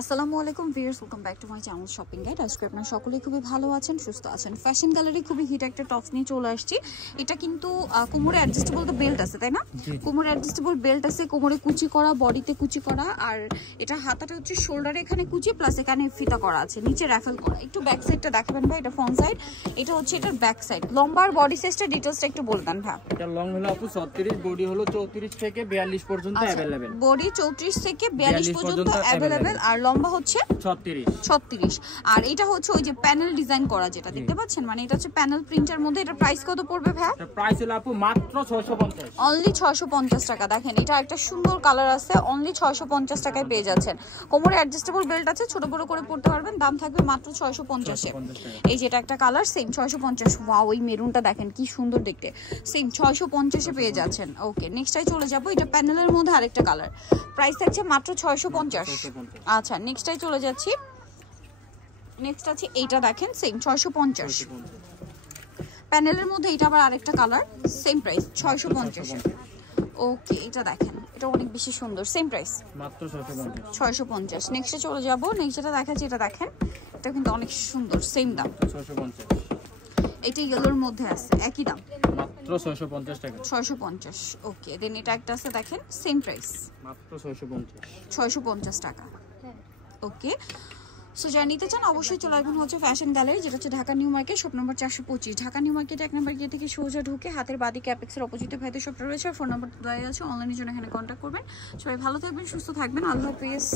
আসসালামু আলাইকুম viewers, welcome back to my channel shopping guide. আজকে আপনারা সকলেই খুবই ভালো আছেন, সুস্থ আছেন। ফ্যাশন গ্যালারি খুবই হিট একটা টপস নিয়ে চলে আসছি। এটা কিন্তু কোমরে অ্যাডজাস্টেবল তো বেল্ট আছে, তাই না? কোমরে অ্যাডজাস্টেবল বেল্ট আছে, কোমরে কুচি করা, বডিতে কুচি করা, আর এটা হাতাটা হচ্ছে শোল্ডারে এখানে কুচি প্লাস এখানে ফিতা করা আছে, নিচে র্যাফেল করা। একটু ব্যাক সাইডটা দেখাবেন ভাই, এটা ফ্রন্ট সাইড, এটা হচ্ছে এটার ব্যাক সাইড। লম্বা আর বডি সাইজটা ডিটেইলসটা একটু বলে দেন ভাই। এটা লং হলো আপু 36, বডি হলো 34 থেকে 42 পর্যন্ত अवेलेबल। বডি 34 থেকে 42 পর্যন্ত अवेलेबल আর লম্বা হচ্ছে 36। আর এটা হচ্ছে ওই যে প্যানেল ডিজাইন করা যেটা দেখতে পাচ্ছেন, মানে এটা হচ্ছে প্যানেল প্রিন্টের মধ্যে। এটা প্রাইস কত পড়বে ভাই? এটা প্রাইস হলো আপু মাত্র 650, অনলি 650 টাকা। দেখেন এটা একটা সুন্দর কালার আছে, অনলি 650 টাকায় পেয়ে যাচ্ছেন। কোমরে অ্যাডজাস্টেবল বেল্ট আছে, ছোট বড় করে পড়তে পারবেন। দাম থাকবে মাত্র 650 এ। এই যেটা একটা কালার সেম 650। ওয়াও, এই মেরুনটা দেখেন কি সুন্দর দেখতে, সেম 650 এ পেয়ে যাচ্ছেন। ওকে, নেক্সটটাই চলে যাব। এটা প্যানেলের মধ্যে আরেকটা কালার, প্রাইস থাকছে মাত্র 650। আচ্ছা, নেক্সটটাই চলে যাচ্ছি। নেক্সট আছে এইটা দেখেন, সেম 650 প্যানেলের মধ্যে। এটা আবার আরেকটা কালার, সেম প্রাইস 650। ওকে, এটা দেখেন, এটা অনেক বেশি সুন্দর, সেম প্রাইস মাত্র 650। নেক্সটে চলে যাব। নেক্সট যেটা দেখাচ্ছি, এটা দেখেন, এটা কিন্তু অনেক সুন্দর, সেম দাম 650। এটা ইয়েলোর মধ্যে আছে, একই দাম মাত্র 650 টাকা। 650। ওকে, দেন এটা একটা আছে দেখেন, সেম প্রাইস মাত্র 650। 650 টাকা। ওকে, সো যারা নিতে চান অবশ্যই চলে আসবেন হচ্ছে ফ্যাশন গ্যালারি, যেটা হচ্ছে Dhaka new market, shop number 425। Dhaka new মার্কেটে 1 নম্বর গেট থেকে সোজা ঢুকে হাতের বাদিকে অ্যাপেক্সের অপোজিটে ভাইদের শপটা রয়েছে। ফোন নম্বর দেওয়া আছে, অনলাইনের জন্য এখানে কন্ট্যাক্ট করবেন। সবাই ভালো থাকবেন, সুস্থ থাকবেন, আল্লাহ হাফেজ।